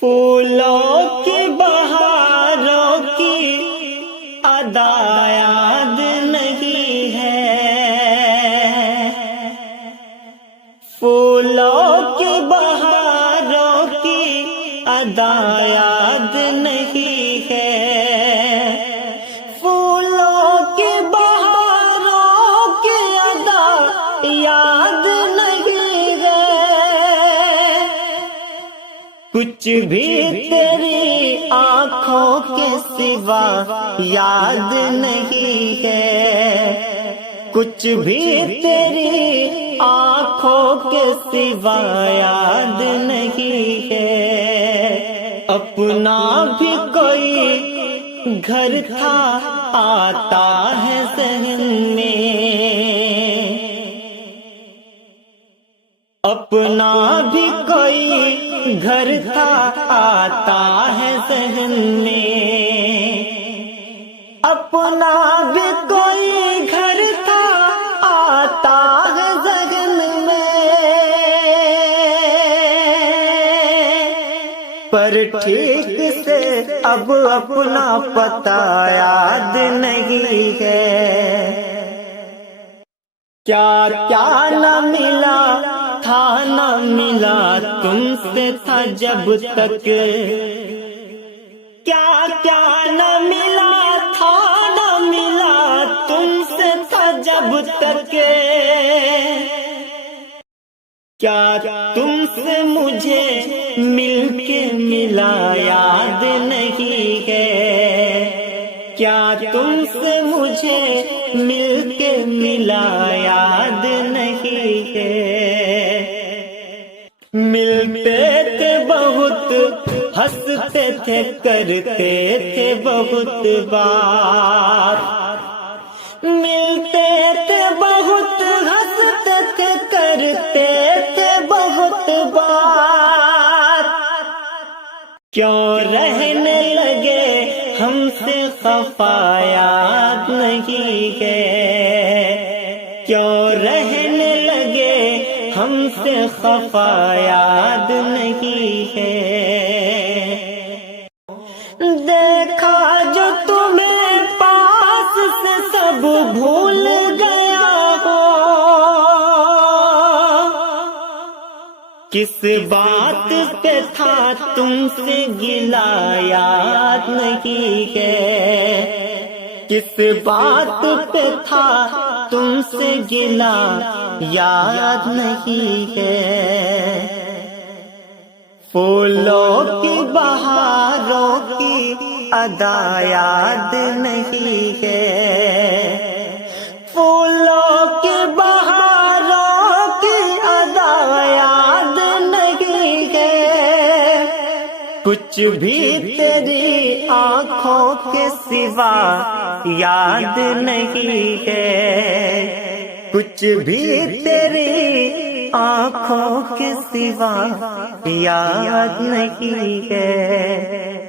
پھولوں کی بہاروں کی ادا یاد نہیں ہے، پھولوں کی بہاروں کی ادا یاد نہیں ہے، پھولوں کی بہاروں کی ادا یاد نہیں ہے، کچھ بھی تیری آنکھوں کے سوا یاد نہیں ہے، کچھ بھی تیری آنکھوں کے سوا یاد نہیں ہے، اپنا بھی کوئی گھر تھا آتا ہے ذہن میں، اپنا بھی کوئی گھر تھا آتا ہے ذہن میں، اپنا بھی کوئی گھر تھا آتا ہے ذہن میں، پر ٹھیک سے اب اپنا پتہ یاد نہیں ہے، کیا کیا نہ ملا تھا نہ ملا تم سے تھا جب تک، کیا کیا نہ ملا تھا نہ ملا تم سے تھا جب تک، کیا تم سے مجھے مل کے ملا یاد نہیں ہے، کیا تم سے مجھے مل کے ملا یاد نہیں ہے، ملتے تھے بہت ہنستے تھے کرتے تھے بہت بات، ملتے تھے بہت ہنستے تھے کرتے تھے بہت بات، کیوں رہنے لگے ہم سے خفا یاد نہیں ہے، کیوں رہنے لگے ہم سے خفا یاد نہیں ہے، دیکھا جو تمہیں پاس سے سب بھول گیا ہو، کس بات پہ تھا تم سے گلا یاد نہیں ہے، کس بات پہ تھا تم سے گلا یاد نہیں ہے، پھولوں کی بہاروں کی ادا یاد نہیں ہے، پھولوں کی بہاروں کی ادا یاد نہیں ہے، کچھ بھی تیری آنکھوں کے سوا یاد نہیں ہے، کچھ بھی تیری آنکھوں کے سوا یاد نہیں ہے۔